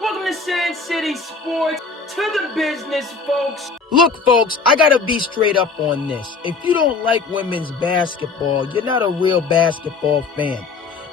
Welcome to Sand City Sports, to the business, folks. Look, folks, I gotta be straight up on this. If you don't like women's basketball, you're not a real basketball fan.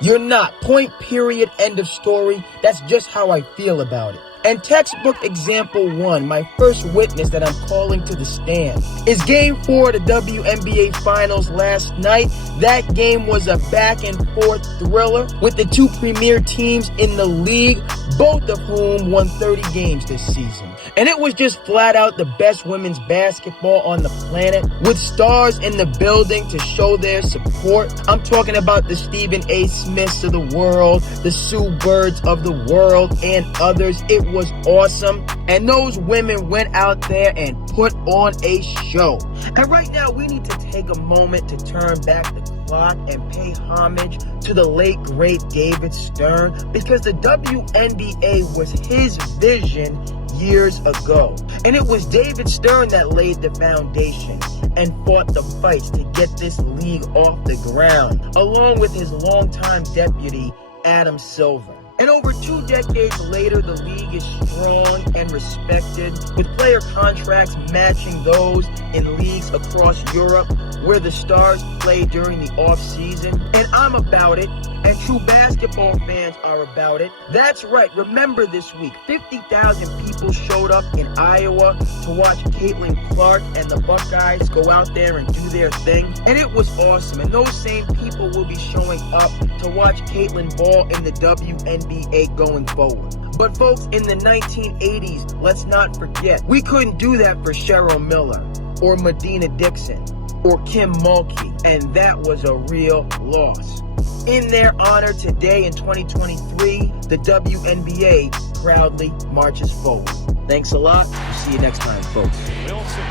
You're not. Point, period, end of story. That's just how I feel about it. And textbook example 1, my first witness that I'm calling to the stand, is Game 4 of the WNBA Finals last night. That game was a back and forth thriller with the two premier teams in the league, both of whom won 30 games this season. And it was just flat out the best women's basketball on the planet, with stars in the building to show their support. I'm talking about the Stephen A. Smiths of the world, the Sue Birds of the world, and others. It was awesome. And those women went out there and put on a show. And right now, we need to take a moment to turn back the clock and pay homage to the late, great David Stern, because the WNBA was his vision years ago. And it was David Stern that laid the foundation and fought the fights to get this league off the ground, along with his longtime deputy, Adam Silver. And over 2 decades later, the league is strong and respected, with player contracts matching those in leagues across Europe where the stars play during the off-season. And I'm about it, and true basketball fans are about it. That's right, remember this week, 50,000 people showed up in Iowa to watch Caitlin Clark and the Buckeyes go out there and do their thing. And it was awesome, and those same people will be showing up to watch Caitlin ball in the WNBA going forward. But folks, in the 1980s, let's not forget, we couldn't do that for Cheryl Miller or Medina Dixon or Kim Mulkey, and that was a real loss. In their honor today in 2023, the WNBA proudly marches forward. Thanks a lot. We'll see you next time, folks. Wilson,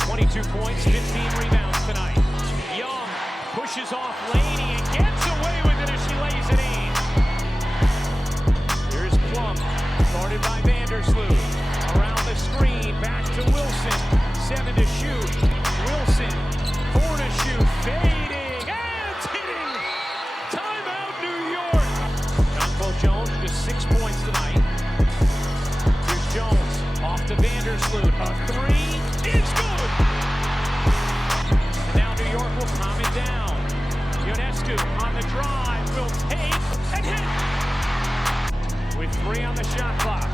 22 points, 15 rebounds tonight. Young pushes off Laney and gets away with it as she lays it in. Here's Plum, guarded by Vandersloot. Around the screen, back to Wilson. 7 to shoot. Wilson, 4 to shoot. Fading and hitting. Timeout, New York. Jonquel Jones, just 6 points tonight. Here's Jones, off to Vandersloot. A 3 is good. And now New York will calm it down. Ionescu on the drive will take and hit. With 3 on the shot clock.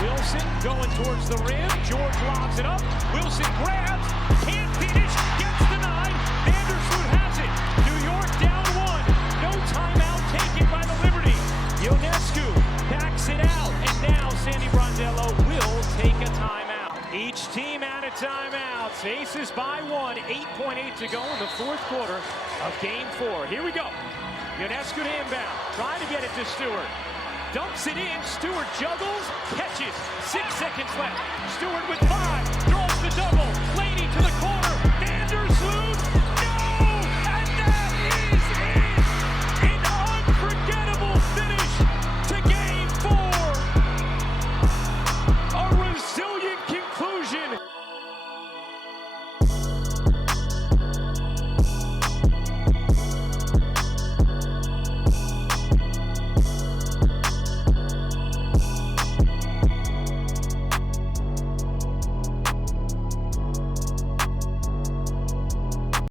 Wilson going towards the rim. George lobs it up. Wilson grabs, can't finish, gets denied. Vandersloot has it. New York down 1. No timeout taken by the Liberty. Ionescu backs it out, and now Sandy Brondello will take a timeout. Each team out of timeouts. Aces by 1. 8.8 to go in the 4th quarter of Game 4. Here we go. Ionescu to inbound, trying to get it to Stewart. Dumps it in, Stewart juggles, catches, 6 seconds left. Stewart with 5, draws the double.